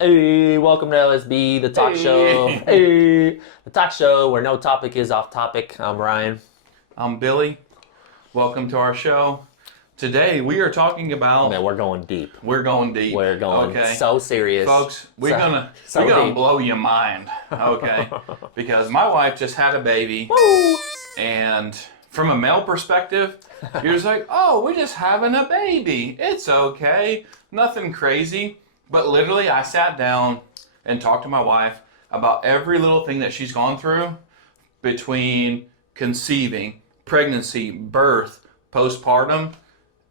Hey, welcome to LSB, the talk show. Hey, the talk show where no topic is off topic. I'm Ryan. I'm Billy. Welcome to our show. Today we are talking about. Man, we're going deep. We're going deep. We're going okay. so serious, folks. We're gonna deep. blow your mind, okay? Because my wife just had a baby, Woo! and from a male perspective, you're just like, oh, we're just having a baby. It's okay, nothing crazy. But literally, I sat down and talked to my wife about every little thing that she's gone through between conceiving, pregnancy, birth, postpartum,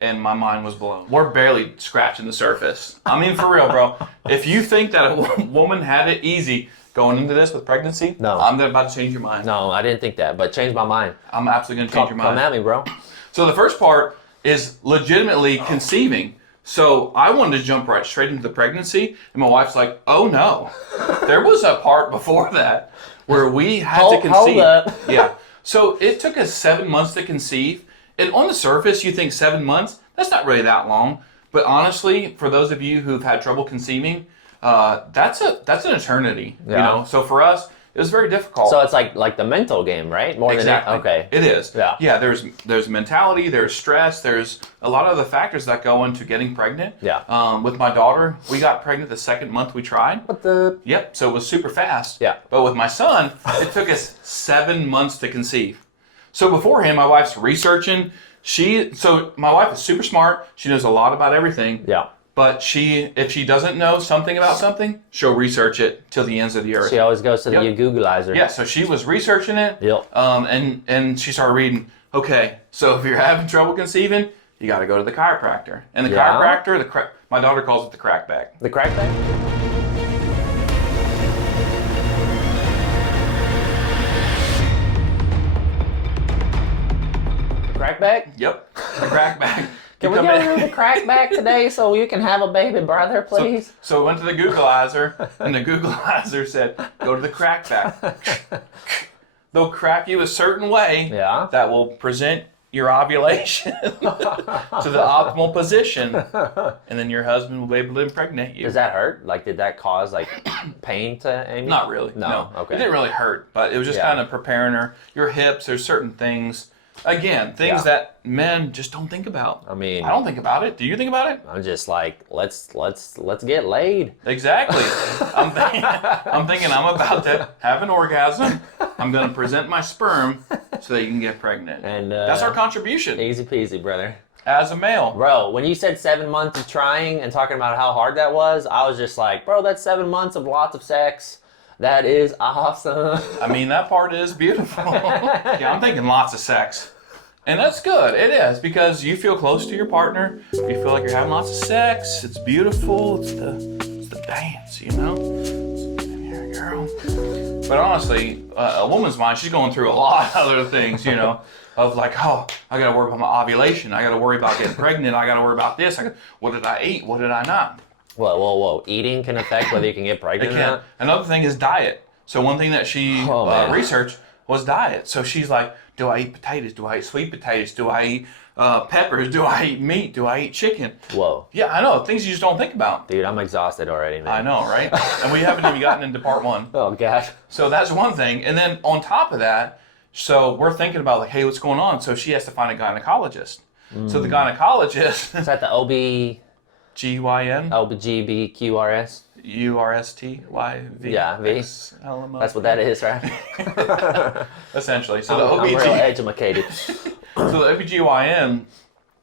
and my mind was blown. We're barely scratching the surface. I mean, for real, bro. If you think that a woman had it easy going into this with pregnancy, No. I'm about to change your mind. No, I didn't think that, but change my mind. I'm absolutely going to change your mind. Come at me, bro. So the first part is legitimately conceiving. So I wanted to jump right straight into the pregnancy, and my wife's like, oh no. There was a part before that where we had to conceive. Hold up. Yeah. So it took us 7 months to conceive. And on the surface, you think 7 months, that's not really that long. But honestly, for those of you who've had trouble conceiving, that's an eternity. Yeah. You know. So for us, it was very difficult. So it's like the mental game, right? More Exactly. than okay. It is. Yeah. Yeah. There's mentality. There's stress. There's a lot of other factors that go into getting pregnant. Yeah. With my daughter, we got pregnant the second month we tried. What the? Yep. So it was super fast. Yeah. But with my son, it took us 7 months to conceive. So beforehand, my wife's researching. So my wife is super smart. She knows a lot about everything. Yeah. But if she doesn't know something about something, she'll research it till the ends of the earth. She always goes to the Yep. Googleizer. Yeah, so she was researching it. Yep. And she started reading, okay, so if you're having trouble conceiving, you got to go to the chiropractor. And the Yeah. chiropractor, my daughter calls it the crackback. The crackback? Crackback? Yep, the crackback. Can we You go come in- to the crackback today so you can have a baby brother, please? So we went to the Googleizer, and the Googleizer said, go to the crackback. They'll crack you a certain way Yeah. that will present your ovulation to the optimal position, and then your husband will be able to impregnate you. Does that hurt? Like, did that cause like pain to Amy? Not really. No. Okay. It didn't really hurt, but it was just Yeah. kind of preparing her. Your hips, there's certain things. Again, things Yeah. that men just don't think about. I mean, I don't think about it. Do you think about it? I'm just like, let's get laid. Exactly. I'm thinking I'm about to have an orgasm. I'm going to present my sperm so that you can get pregnant. And That's our contribution easy peasy, brother. as a male. Bro, when you said 7 months of trying and talking about how hard that was, I was just like, bro, that's 7 months of lots of sex. That is awesome. I mean, that part is beautiful. Yeah, I'm thinking lots of sex. And that's good. It is, because you feel close to your partner. You feel like you're having lots of sex. It's beautiful. It's the dance, you know? Get in here, girl. But honestly, a woman's mind, she's going through a lot of other things, you know, of like, oh, I got to worry about my ovulation. I got to worry about getting pregnant. I got to worry about this. What did I eat? What did I not? Whoa. Eating can affect whether you can get pregnant or not? Another thing is diet. So one thing that she man. researched was diet. So she's like, do I eat potatoes? Do I eat sweet potatoes? Do I eat peppers? Do I eat meat? Do I eat chicken? Whoa. Yeah, I know. Things you just don't think about. Dude, I'm exhausted already, man. I know, right? And we haven't even gotten into part one. Oh, gosh. So that's one thing. And then on top of that, so we're thinking about like, hey, what's going on? So she has to find a gynecologist. So the gynecologist, Is that the GYN, OBGBQRS? URSTYV. Yeah, V. LMO. That's what that is, right? Essentially. So I'm real educated. So the OBGYN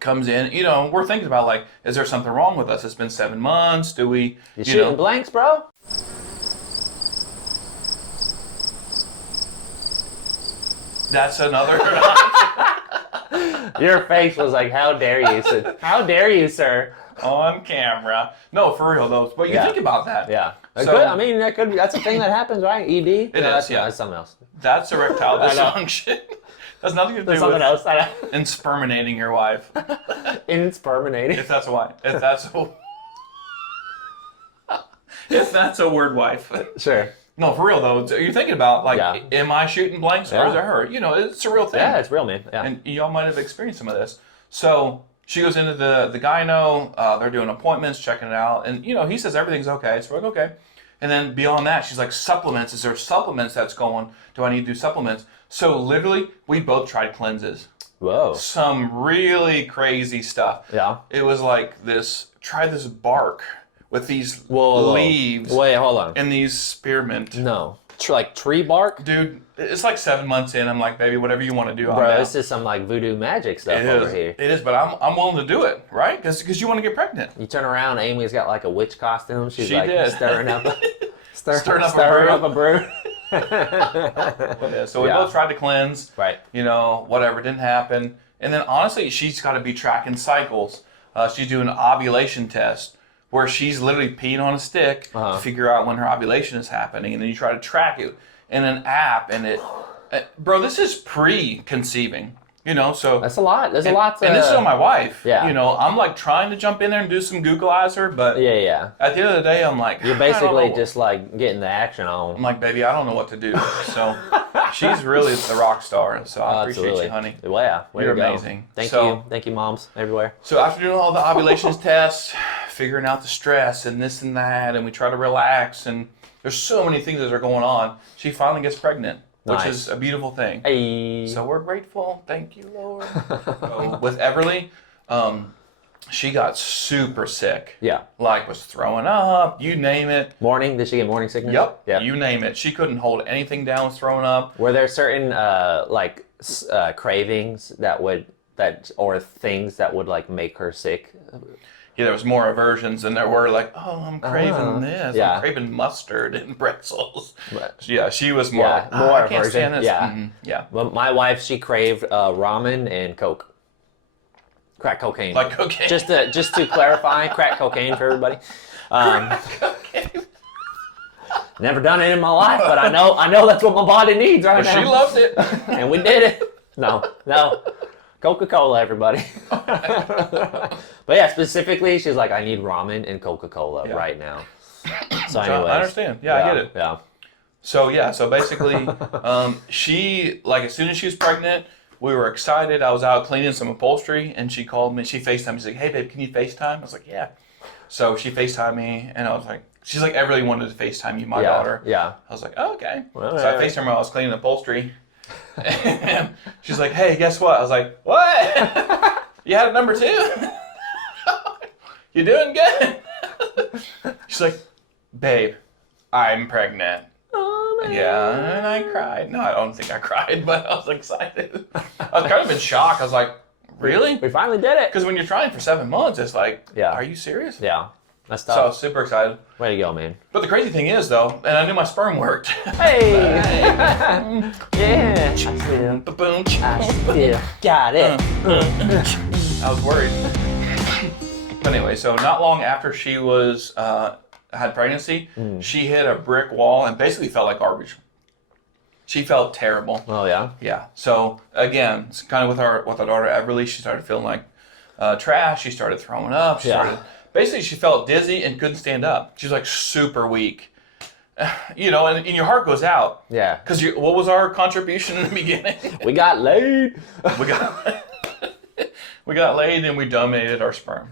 comes in, you know, we're thinking about like, is there something wrong with us? It's been 7 months. Do we, You shooting blanks, bro? that's another. Your face was like, how dare you, sir? How dare you, sir? On camera. No, for real though. But you Yeah. think about that. Yeah. That So- could, I mean, that's a thing that happens, right? ED? It is, That's, yeah. That's something else. That's erectile I know. dysfunction. Has nothing to do That's with something else. insperminating your wife. Insperminating. If that's why. If that's a, if that's a word wife. Sure. No, for real though. You're thinking about like, Yeah. am I shooting blanks or Yeah. is it her? You know, it's a real thing. Yeah, it's real, man. Yeah. And y'all might have experienced some of this. So she goes into the gyno. They're doing appointments, checking it out, and he says everything's okay. So we're like, okay. And then beyond that, she's like, supplements. Is there supplements that's going? Do I need to do supplements? So literally, we both tried cleanses. Whoa. Some really crazy stuff. Yeah. It was like try this bark with these Whoa. leaves. Wait, hold on. And these spearmint. No. Like tree bark? Dude, it's like 7 months in. I'm like, baby, whatever you want to do. Bro, this is some like voodoo magic stuff over here. It is, but I'm willing to do it, right? Because you want to get pregnant. You turn around, Amy's got like a witch costume. She's She like did. stirring up Stirring a brew. Yeah, so we both tried to cleanse. Right. Whatever, didn't happen. And then honestly, she's got to be tracking cycles. She's doing an ovulation test where she's literally peeing on a stick to figure out when her ovulation is happening. And then you try to track it in an app. And bro, this is pre-conceiving. So That's a lot. There's a lot to... And this is on my wife. Yeah. I'm like trying to jump in there and do some Googleizer, but Yeah. at the end of the day, I'm like, You're basically just like getting the action on. I'm like, baby, I don't know what to do. So she's really the rock star. So I appreciate you, honey. Well, yeah. You're amazing. Thank So- you. Thank you, moms everywhere. So after doing all the ovulations tests, figuring out the stress and this and that, and we try to relax, and there's so many things that are going on, she finally gets pregnant, which Nice. is a beautiful thing. Hey. So we're grateful. Thank you, Lord. So with Everly, she got super sick. Yeah. Like was throwing up, you name it. Morning? Did she get morning sickness? Yep. Yeah. You name it. She couldn't hold anything down, was throwing up. Were there certain cravings or things that would like make her sick? Yeah, there was more aversions than there were like, oh, I'm craving this. Yeah. I'm craving mustard and pretzels. Right. Yeah, she was more, Yeah, like, more I can't stand aversion. this. Yeah. Yeah. Well, my wife, she craved ramen and Coke. Crack cocaine. Like cocaine. Just to clarify, crack cocaine for everybody. Cocaine. Never done it in my life, but I know that's what my body needs right But now. she loved it. And we did it. No. Coca-Cola, everybody. But yeah, specifically, she's like, I need ramen and Coca-Cola right now. So anyways. I understand. Yeah, I get it. Yeah. So basically, she, like as soon as she was pregnant, we were excited. I was out cleaning some upholstery and she called me. She FaceTimed. She's like, hey, babe, can you FaceTime? I was like, yeah. So she FaceTimed me and I was like, she's like, I really wanted to FaceTime you, my daughter. Yeah. I was like, oh, okay. Well, so I FaceTimed her while I was cleaning upholstery. And she's like, hey, guess what? I was like, what? You had a number 2? You doing good? She's like, babe, I'm pregnant. Oh, man. Yeah, and I cried. No, I don't think I cried, but I was excited. I was kind of in shock. I was like, really? We finally did it. Because when you're trying for 7 months, it's like, Yeah. are you serious? Yeah. That's So I was tough. super excited. Way to go, man. But the crazy thing is, though, and I knew my sperm worked. Hey! Yeah. Ba-boom. I still got it. I was worried. But anyway, so not long after she was had pregnancy, she hit a brick wall and basically felt like garbage. She felt terrible. Oh, yeah? Yeah. So again, it's kind of with our daughter Everly, she started feeling like trash. She started throwing up. Basically, she felt dizzy and couldn't stand up. She was like super weak. And your heart goes out. Yeah. Because what was our contribution in the beginning? We got laid. we got laid and we donated our sperm.